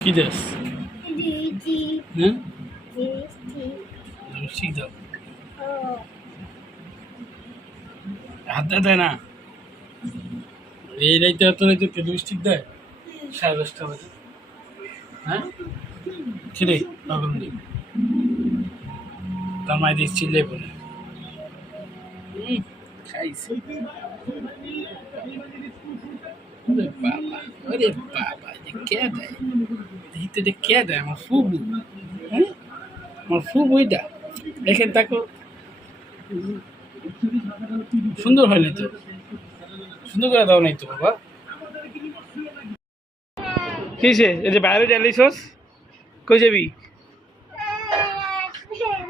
কি দেশ হ্যাঁ? দিদি দাও। হাত দেয় না। এই রাইতে এত রাইতে লিপস্টিক দেয়? সাড়ে দশটা বাজে। হ্যাঁ? ছিড়ে তখন দিই তার মায়ের দিয়ে চিল্লে বলে। খাইছে। বাবা ওরে বাবা কে দেয়? দেখি তো এটা কে দেয়? আমার ফুবু। হ্যাঁ আমার ফুবু এটা। এখানে তাকো। সুন্দর হয় না তো? সুন্দর করে দাও নাই তো, বাবা। কিসে এই যে বাইরে ডালিছস কই যাবি?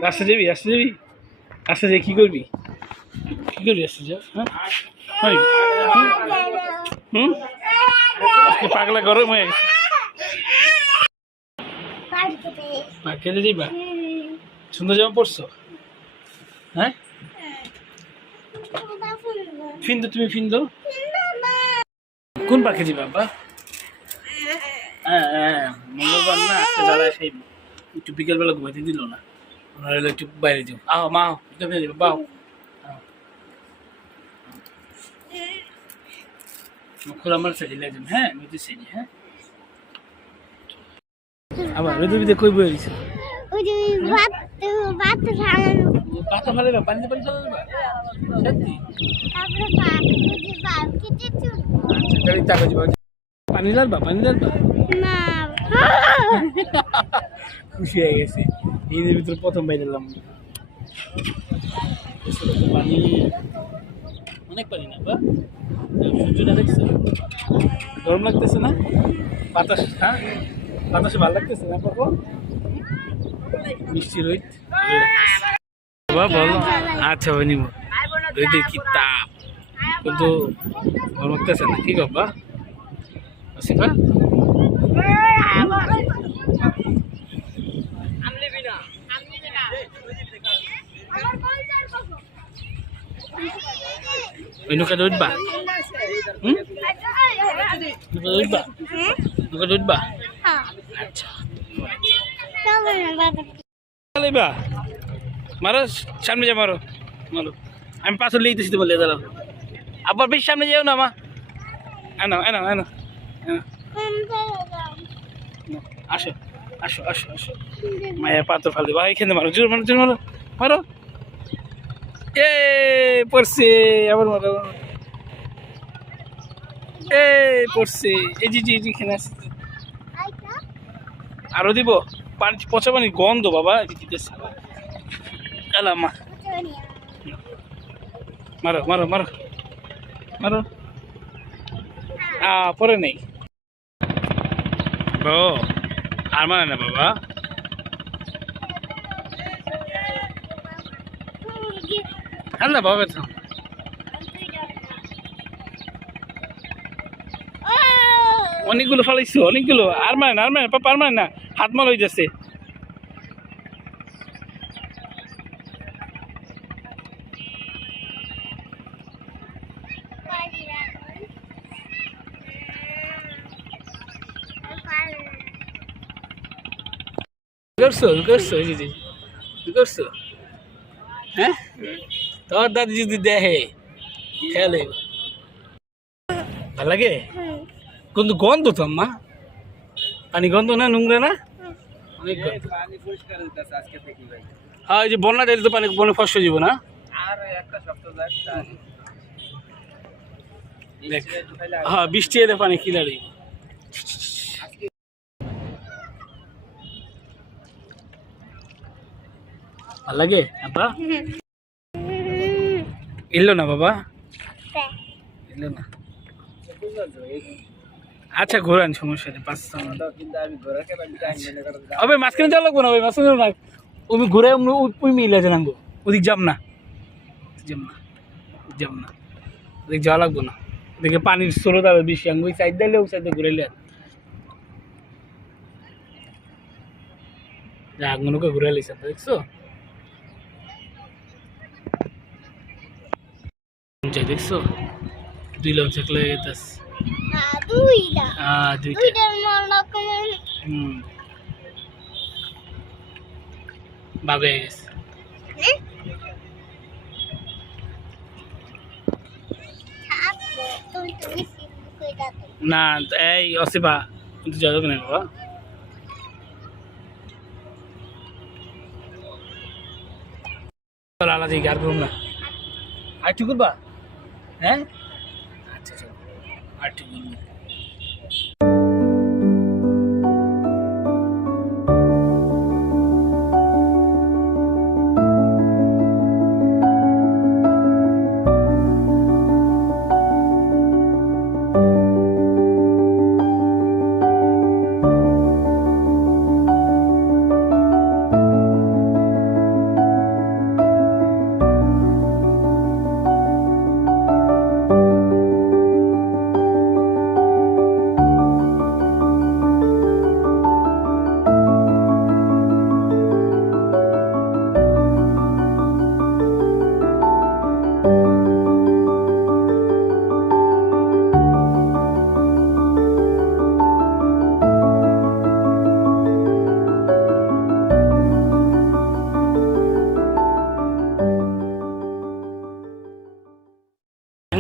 রাস্তা যাবি? রাস্তা যাবি? রাস্তা যাই কি করবি? কি করবি রাস্তা যা হ্যাঁ? হুম? পাগলা গরম হয়ে গেছে। মা খেতে যাইবা সুন্দর জামা পড়ছো হ্যাঁ? ফিন্দো, তুমি ফিন্দো? কোন পাখি যাবা বাবা হ্যাঁ হ্যাঁ মঙ্গলবার না, আজকে যারা সেই একটু বিকেলবেলা ঘুমাইতে দিল না, ওনারা একটু বাইরে দিও আহ মা যাবে বাও। খোলা আমার সাইডে লাগবে হ্যাঁ নদী সাইডে হ্যাঁ। আবার রোদ বিদে কই বই গেছে? ওই যে ভাত ভাত খাওয়ানো পাতা ফেলে বা পানি ফেলে সত্যি? তারপরে ভাত যে ভাত খেতে চুল আচ্ছা টাকা পানি পানি না। খুশি হয়ে গেছে। ঈদের ভিতরে প্রথম বাইরে এলাম পানি অনেক পানি না বা সূর্যটা দেখছে? গরম লাগতেছে না? বাতাস হ্যাঁ? বাতাসে ভালো লাগতেছে না পাবো মিষ্টি রোহিত বাবা বলো আচ্ছা ওই নিব রোহিতের কি তাপ কিন্তু গরম লাগতেছে না কি বাবা আসিফা ওই নৌকাতে উঠবা হুম নৌকাতে উঠবা নৌকাতে উঠবা আচ্ছা মারো, সামনে যা মারো মারো। আমি পাথর লিখতেছি তো বলে, দাঁড়াও। আবার বেশি সামনে যাও না, মা। এনো এনো এনো আসো আসো আসো আসো। মায়ের পাথর ফাল দেবা এখানে মারো, জোর মারো জোর মারো মারো। এ পড়ছে, আবার মারো। এ পড়ছে। এই জি জি জি এখানে আছে। আরও দিব। পানি পচা পানি গন্ধ, বাবা মা। মারো মারো মারো। মারো। আ পরে নেই। আর মানে না, বাবা। আল্লাহ, বাবা অনেকগুলো ফালাইছো, অনেকগুলো। আর মানে না, আর মানে পাপা, আর মানে না। হাত মাল হয়ে যাচ্ছে করছ? করছ করছ? হ্যাঁ? তোর দাদি যদি দেখে খেলে ভালো লাগে? কিন্তু গন্ধ তো আম্মা পানি গন্ধ না নোংরা না? অনেক হ্যাঁ এই যে বন্যা দিলে তো পানি বনে ফসল যাব না? হ্যাঁ বৃষ্টি এলে পানি কি দাঁড়ি? ভালো লাগে আপা? এলো না বাবা? এলো না। আচ্ছা ঘোরান সমস্যা নেই পাঁচ কিন্তু আমি ঘরে কেন টাইম করে আবে মাঝখানে যাওয়া লাগবো না ভাই মাঝখানে যাব না। ওমি ঘুরে ওই মিলে আছে নাঙ্গো ওদিক যাম না। যাম না যাম না। ওদিক যাওয়া লাগবো না। ওদিকে পানির স্রোত বেশি আঙ্গো ওই সাইড দিলে ওই সাইডে ঘুরে লে আঙ্গনকে ঘুরে লিছে দেখছ? দেখছ? দুই লঞ্চা আহ দুইটা হুম গেছে সিদ্ধ করে দাও না এই অসিবা কিন্তু যাবে না বাবা। আলাদা আর করুন না। আর করবা হ্যাঁ? আচ্ছা আর একটু finish.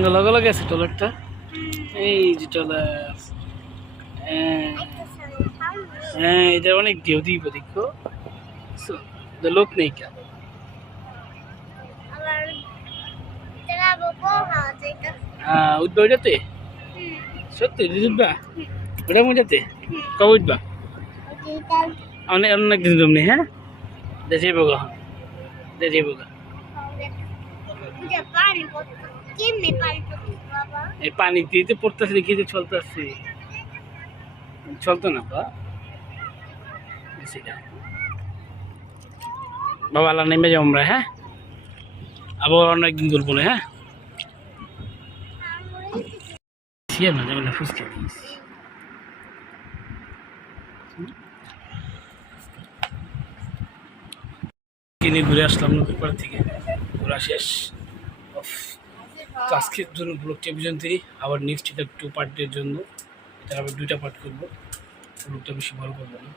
সঙ্গে লগে লগে আছে টয়লেটটা এই যে টয়লেট হ্যাঁ হ্যাঁ এটা অনেক ঢেউ দিব দেখো লোক নেই কেন আবার চালাবো পোহা যেটা হ্যাঁ উঠবা ওইটাতে সত্যি উঠবা ওটা মজাতে কবে উঠবা যেটা অনেক অনেক দিন তুমি হ্যাঁ দেখে বগা দেখে বগা এই পানি দিতে পড়তেছে দেখি যে চলতে না বা বাবা, আল্লাহ নেমে যাব আমরা হ্যাঁ? আবার অনেকদিন করব না হ্যাঁ? সিয়ে না, ফুসকে দিয়েছি। ঘুরে আসলাম নদীপাড়া থেকে। ঘোরা শেষ। তো আজকের জন্য ব্লগটি পর্যন্তই। আবার নেক্সট এটা টু পার্টের জন্য। এটা আবার দুইটা পার্ট করব। ব্লগটা বেশি ভালো করব না।